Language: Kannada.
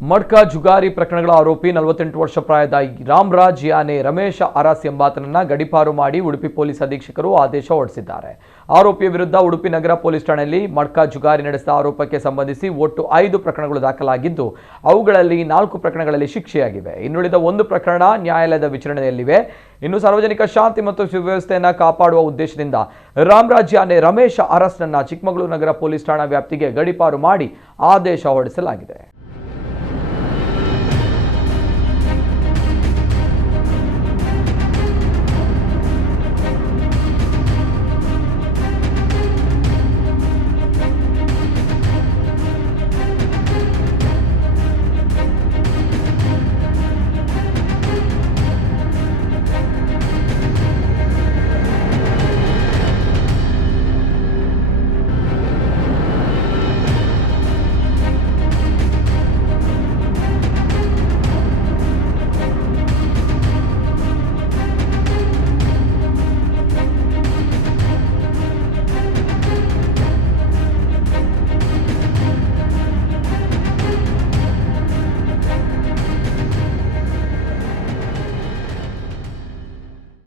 ಮಡ್ಕ ಜುಗಾರಿ ಪ್ರಕರಣಗಳ ಆರೋಪಿ 48 ವರ್ಷ ಪ್ರಾಯದ ರಾಮರಾಜ್ ಯಾನೆ ರಮೇಶ ಅರಸ್ ಎಂಬಾತನನ್ನ ಗಡಿಪಾರು ಮಾಡಿ ಉಡುಪಿ ಪೊಲೀಸ್ ಅಧೀಕ್ಷಕರು ಆದೇಶ ಹೊರಡಿಸಿದ್ದಾರೆ. ಆರೋಪಿಯ ವಿರುದ್ಧ ಉಡುಪಿ ನಗರ ಪೊಲೀಸ್ ಠಾಣೆಯಲ್ಲಿ ಮಡ್ಕ ಜುಗಾರಿ ನಡೆಸಿದ ಆರೋಪಕ್ಕೆ ಸಂಬಂಧಿಸಿ ಒಟ್ಟು 5 ಪ್ರಕರಣಗಳು ದಾಖಲಾಗಿದ್ದು ಅವುಗಳಲ್ಲಿ 4 ಪ್ರಕರಣಗಳಲ್ಲಿ ಶಿಕ್ಷೆಯಾಗಿವೆ. ಇನ್ನುಳಿದ 1 ಪ್ರಕರಣ ನ್ಯಾಯಾಲಯದ ವಿಚಾರಣೆಯಲ್ಲಿವೆ. ಇನ್ನು ಸಾರ್ವಜನಿಕ ಶಾಂತಿ ಮತ್ತು ಸುವ್ಯವಸ್ಥೆಯನ್ನು ಕಾಪಾಡುವ ಉದ್ದೇಶದಿಂದ ರಾಮರಾಜ್ ಯಾನೆ ರಮೇಶ ಅರಸ್ನನ್ನ ಚಿಕ್ಕಮಗಳೂರು ನಗರ ಪೊಲೀಸ್ ಠಾಣಾ ವ್ಯಾಪ್ತಿಗೆ ಗಡಿಪಾರು ಮಾಡಿ ಆದೇಶ ಹೊರಡಿಸಲಾಗಿದೆ.